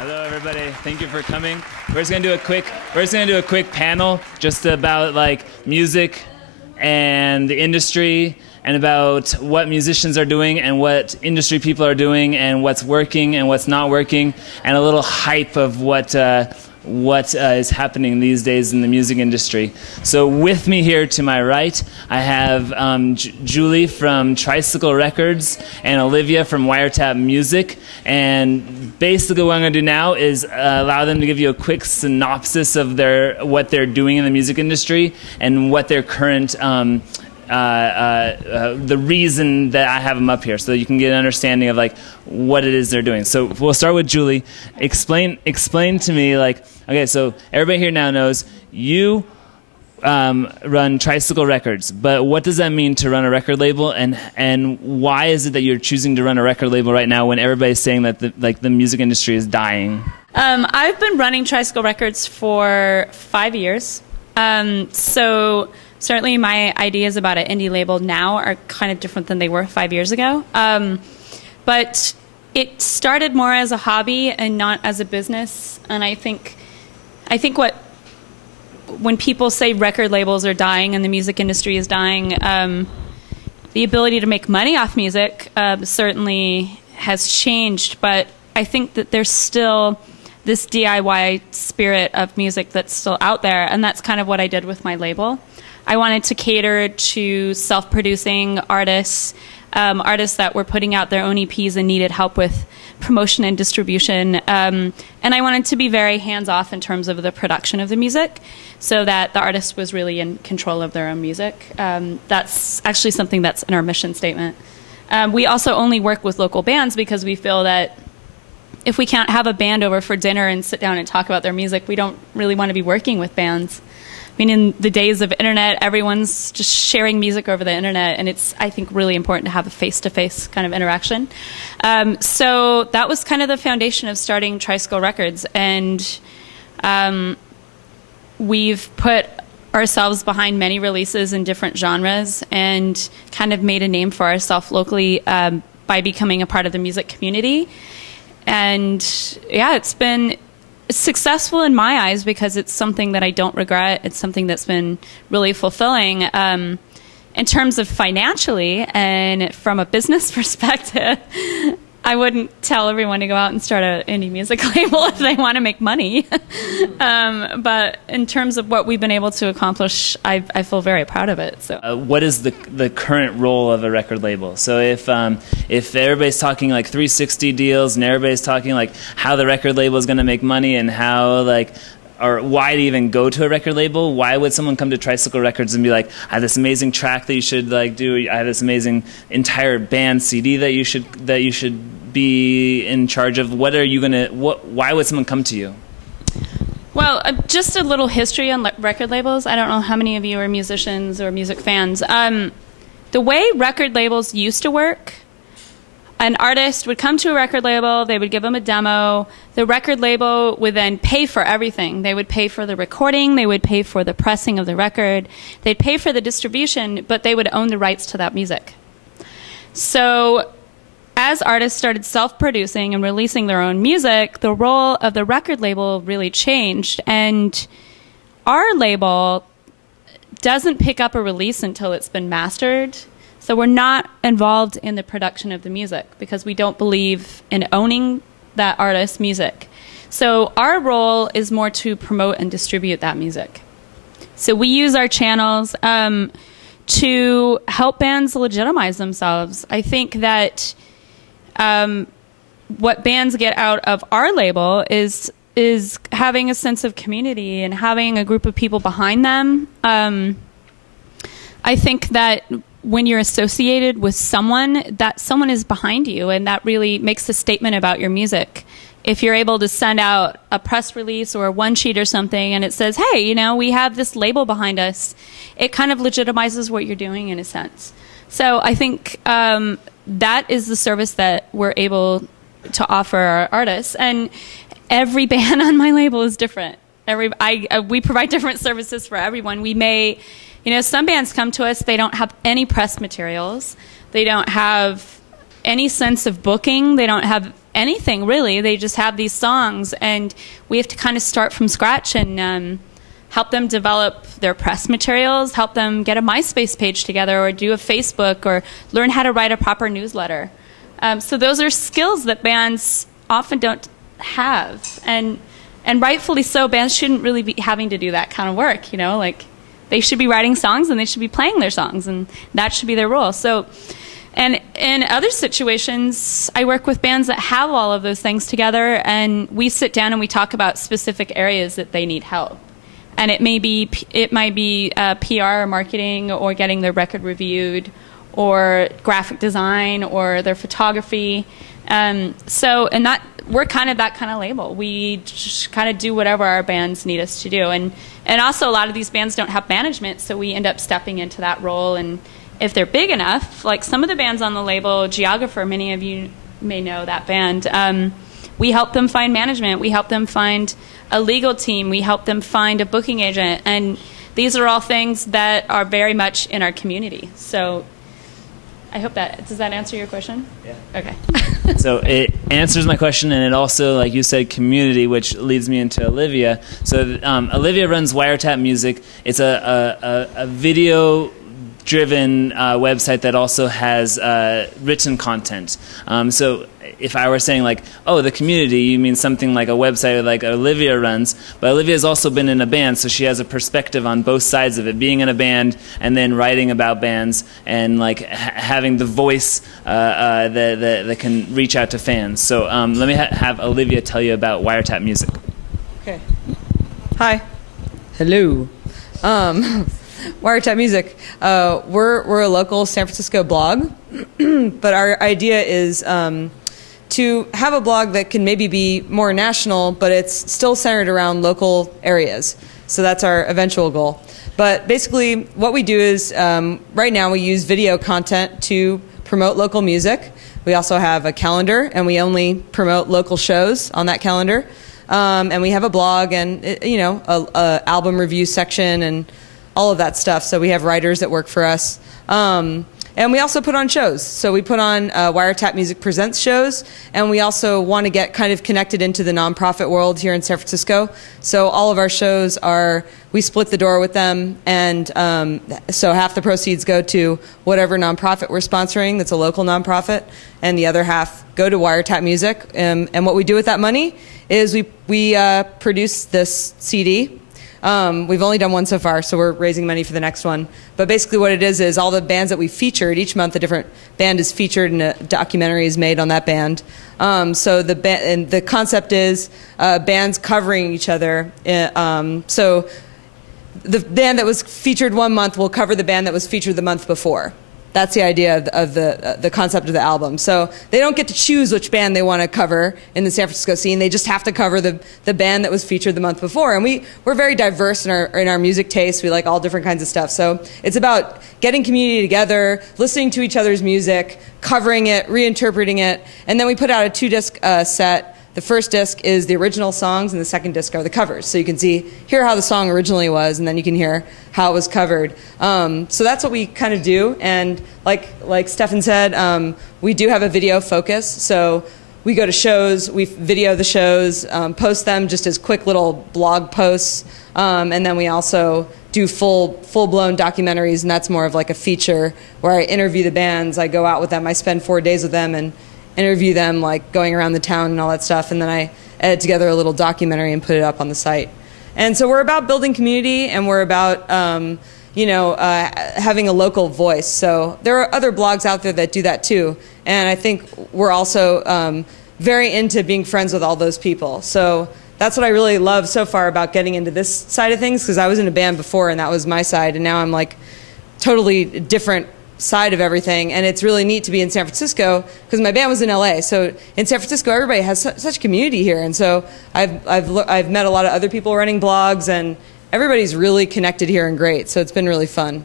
Hello, everybody. Thank you for coming. We're just gonna do a quick panel just about like music and the industry, and about what musicians are doing and what industry people are doing and what's working and what's not working, and a little hype of what is happening these days in the music industry. So with me here to my right, I have Julie from Tricycle Records and Olivia from Wiretap Music. And basically what I'm going to do now is allow them to give you a quick synopsis of what they're doing in the music industry and what their current the reason that I have them up here, so you can get an understanding of like what it is they're doing. So we'll start with Julie. Explain to me, like, okay, so everybody here now knows you run Tricycle Records, but what does that mean to run a record label, and why is it that you're choosing to run a record label right now when everybody's saying that the music industry is dying? I've been running Tricycle Records for 5 years, so certainly my ideas about an indie label now are kind of different than they were 5 years ago. But it started more as a hobby and not as a business. And I think when people say record labels are dying and the music industry is dying, the ability to make money off music certainly has changed. But I think that there's still this DIY spirit of music that's still out there. And that's kind of what I did with my label. I wanted to cater to self-producing artists, artists that were putting out their own EPs and needed help with promotion and distribution. And I wanted to be very hands-off in terms of the production of the music, so that the artist was really in control of their own music. That's actually something that's in our mission statement. We also only work with local bands because we feel that if we can't have a band over for dinner and sit down and talk about their music, we don't really want to be working with bands. I mean, in the days of internet, everyone's just sharing music over the internet, and it's, I think, really important to have a face-to-face kind of interaction. So that was kind of the foundation of starting Tricycle Records, and we've put ourselves behind many releases in different genres and kind of made a name for ourselves locally by becoming a part of the music community. And yeah, it's been successful in my eyes because it's something that I don't regret. It's something that's been really fulfilling. In terms of financially and from a business perspective, I wouldn't tell everyone to go out and start an indie music label if they want to make money. But in terms of what we've been able to accomplish, I feel very proud of it. So, what is the current role of a record label? So if everybody's talking like 360 deals and everybody's talking like how the record label is going to make money and how or why to even go to a record label? Why would someone come to Tricycle Records and be like, I have this amazing track that you should do. I have this amazing entire band CD that you should be in charge of. What are you gonna? Why would someone come to you? Well, just a little history on record labels. I don't know how many of you are musicians or music fans. The way record labels used to work, an artist would come to a record label, they would give them a demo, the record label would then pay for everything. They would pay for the recording, they would pay for the pressing of the record, they'd pay for the distribution, but they would own the rights to that music. So as artists started self-producing and releasing their own music, the role of the record label really changed, and our label doesn't pick up a release until it's been mastered. So we're not involved in the production of the music because we don't believe in owning that artist's music. So our role is more to promote and distribute that music. So we use our channels to help bands legitimize themselves. I think that what bands get out of our label is having a sense of community and having a group of people behind them. I think that when you're associated with someone, that someone is behind you, and that really makes a statement about your music. If you're able to send out a press release or a one sheet or something and it says, hey, you know, we have this label behind us, it kind of legitimizes what you're doing in a sense. So I think that is the service that we're able to offer our artists. And every band on my label is different. We provide different services for everyone. We may, you know, some bands come to us, they don't have any press materials. They don't have any sense of booking. They don't have anything really. They just have these songs, and we have to kind of start from scratch and help them develop their press materials, help them get a MySpace page together, or do a Facebook, or learn how to write a proper newsletter. So those are skills that bands often don't have, and rightfully so. Bands shouldn't really be having to do that kind of work, you know, like they should be writing songs and they should be playing their songs, and that should be their role. So, and in other situations, I work with bands that have all of those things together, and we sit down and we talk about specific areas that they need help. And it might be PR or marketing, or getting their record reviewed, or graphic design, or their photography. And we're kind of that kind of label. We just kind of do whatever our bands need us to do. And also a lot of these bands don't have management, so we end up stepping into that role. And if they're big enough, like some of the bands on the label, Geographer, many of you may know that band, we help them find management. We help them find a legal team. We help them find a booking agent. And these are all things that are very much in our community. So I hope does that answer your question? Yeah. Okay. So it answers my question, and it also, like you said, community, which leads me into Olivia. So Olivia runs Wiretap Music. It's a video-driven website that also has written content. So if I were saying, like, oh, the community, you mean something like a website like Olivia runs. But Olivia has also been in a band, so she has a perspective on both sides of it, being in a band and then writing about bands, and like having the voice that can reach out to fans. So let me have Olivia tell you about Wiretap Music. Okay. Hi. Hello. Wiretap Music. We're a local San Francisco blog, but our idea is to have a blog that can maybe be more national, but it's still centered around local areas. So that's our eventual goal. But basically, what we do is, right now we use video content to promote local music. We also have a calendar, and we only promote local shows on that calendar. And we have a blog and, a album review section and all of that stuff. So we have writers that work for us. And we also put on shows. So we put on Wiretap Music Presents shows, and we also want to get kind of connected into the nonprofit world here in San Francisco. So all of our shows we split the door with them, and so half the proceeds go to whatever nonprofit we're sponsoring that's a local nonprofit, and the other half go to Wiretap Music. And what we do with that money is we produce this CD. We've only done one so far, so we're raising money for the next one. But basically what it is all the bands that we featured, each month a different band is featured and a documentary is made on that band. So the concept is bands covering each other. So the band that was featured one month will cover the band that was featured the month before. That's the idea of the concept of the album. So they don't get to choose which band they want to cover in the San Francisco scene. They just have to cover the band that was featured the month before. And we're very diverse in our music tastes. We like all different kinds of stuff. So it's about getting community together, listening to each other's music, covering it, reinterpreting it. And then we put out a 2-disc set. The first disc is the original songs, and the second disc are the covers. So you can hear how the song originally was, and then you can hear how it was covered. So that's what we kind of do. And like Stefan said, we do have a video focus. So we go to shows, we video the shows, post them just as quick little blog posts, and then we also do full-blown documentaries, and that's more of like a feature where I interview the bands. I go out with them. I spend 4 days with them and interview them, like going around the town and all that stuff, and then I edit together a little documentary and put it up on the site. And so we're about building community, and we're about having a local voice. So there are other blogs out there that do that too, and I think we're also very into being friends with all those people. So that's what I really love so far about getting into this side of things, because I was in a band before and that was my side, and now I'm like totally different side of everything. And it's really neat to be in San Francisco because my band was in LA. So in San Francisco, everybody has such community here, and so I've met a lot of other people running blogs, and everybody's really connected here and great. So it's been really fun.